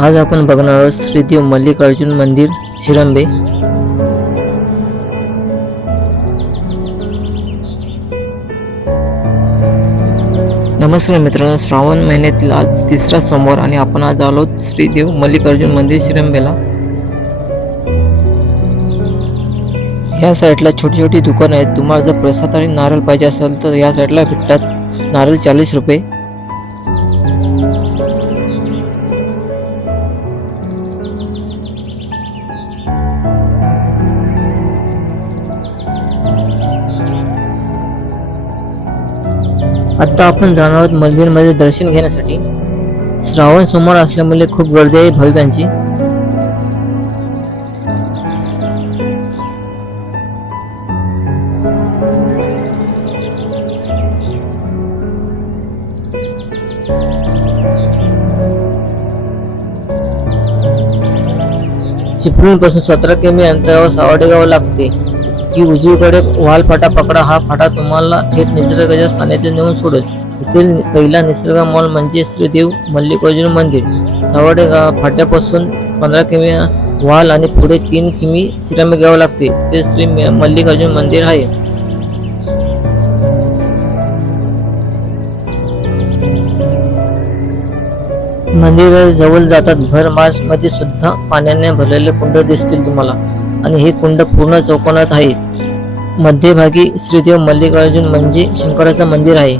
आज आपण बघणार आहोत श्रीदेव मल्लिकार्जुन मंदिर शिरंबे। नमस्कार मित्रांनो, श्रावण महिन्यातील आज तिसरा सोमवार आणि आपण आज आलो श्रीदेव मल्लिकार्जुन मंदिर शिरंबेला। या साईडला छोटी छोटी दुकान आहेत। तुम्हाला जर प्रसाद आणि नारळ पाहिजे असेल तर या साईडला भेटतात। नारळ 40 रुपये। आता आपण जाणार आहोत मंदिरमध्ये दर्शन घेण्यासाठी। श्रावण सोमवार असल्यामुळे खूप गर्दी आहे भाविकांची। चिपळूणपासून 17 किमी अंतरावर सावडेगाव लागते की उजवीकडे वाल फाटा पकडा। हा फाटा तुम्हाला थेट निसर्गाच्या सानिध्यात नेऊन सोडेल। येथील पहिला निसर्ग मॉल म्हणजे श्रीदेव मल्लिकार्जुन मंदिर। सावडेगाव फाट्यापासून 15 किमी वाल आणि पुढे 3 किमी शिरंबे गाव लागते। ते श्री मल्लिकार्जुन मंदिर आहे। मंदिराच्या जवळ जातात भर मार्च मध्ये सुद्धा पाण्याने भरलेले कुंड दिसतील तुम्हाला, आणि हे कुंड पूर्ण चौकोनात आहे। मध्यभागी श्रीदेव मल्लिकार्जुन म्हणजे शंकराचं मंदिर आहे।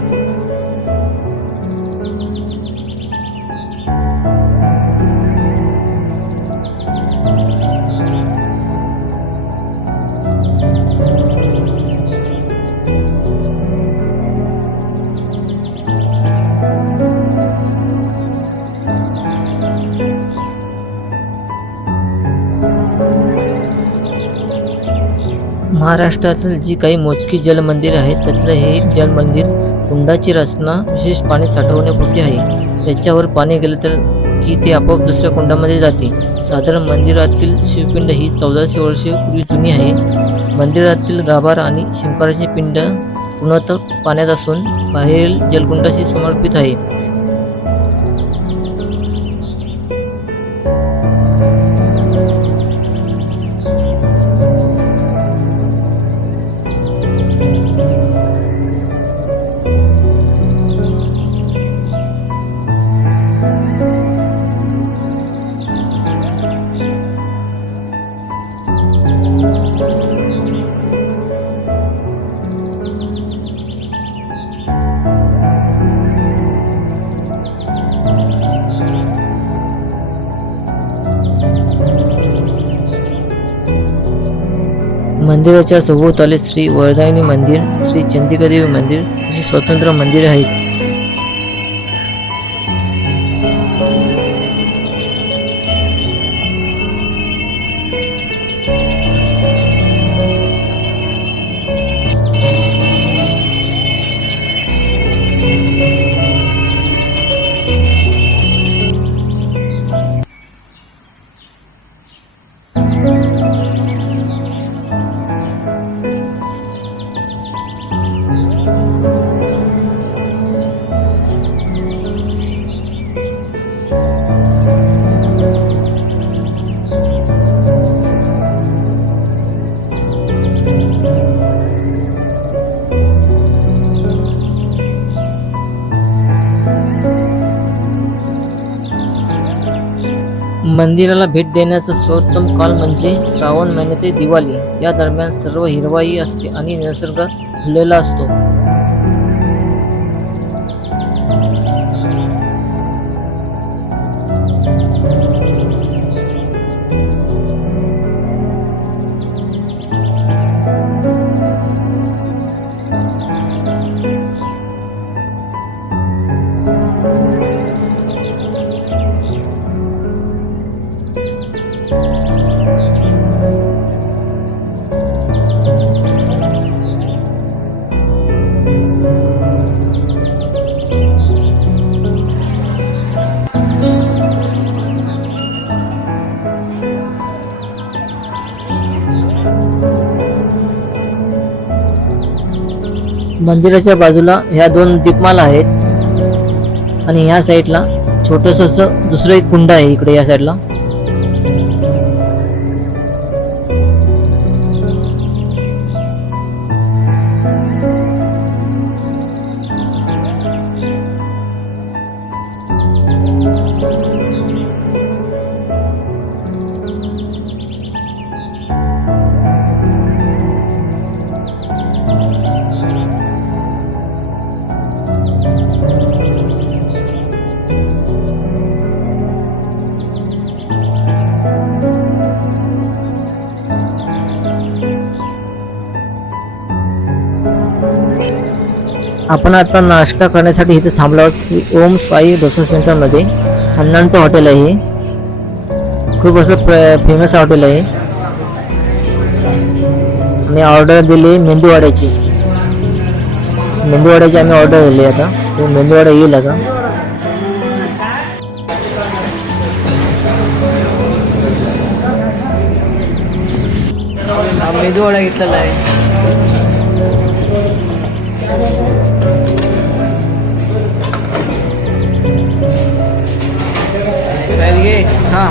महाराष्ट्रातील जी काही मोजकी जलमंदिर आहेत त्यातलं हे एक जलमंदिर। कुंडाची रचना विशेष पाणी साठवण्यापुरती आहे। त्याच्यावर पाणी गेलं तर की ते आपोआप दुसऱ्या कुंडामध्ये जाते। साधारण मंदिरातील शिवपिंड ही 1400 वर्षे जुनी आहे। मंदिरातील गाभारा आणि शंकराची पिंड पूर्णतः पाण्यात असून बाहेरील जलकुंडाशी समर्पित आहे। मंदिराच्या सभोवताली श्री वरदायिनी मंदिर, श्री चंडिकादेवी मंदिर अशी स्वतंत्र मंदिरे आहेत। मंदिराला भेट देण्याचा सर्वोत्तम काळ म्हणजे श्रावण महिने ते दिवाळी। या दरम्यान सर्व हिरवाई असते आणि निसर्ग फुललेला असतो। मंदिराच्या बाजूला ह्या दोन दीपमाला आहेत आणि ह्या साईडला छोटंसं असं दुसरं एक कुंड आहे इकडे या साईडला. आपण आता नाश्ता करण्यासाठी इथे थांबलो आहोत श्री ओम साई डोसा सेंटरमध्ये. अण्णांचं हॉटेल आहे हे. खूप असं फेमस हॉटेल आहे. आम्ही ऑर्डर दिली मेंदूवड्याची आम्ही ऑर्डर दिली. आता तो मेंदूवडा येईल आता. मेंदूवडा घेतलेला आहे. हां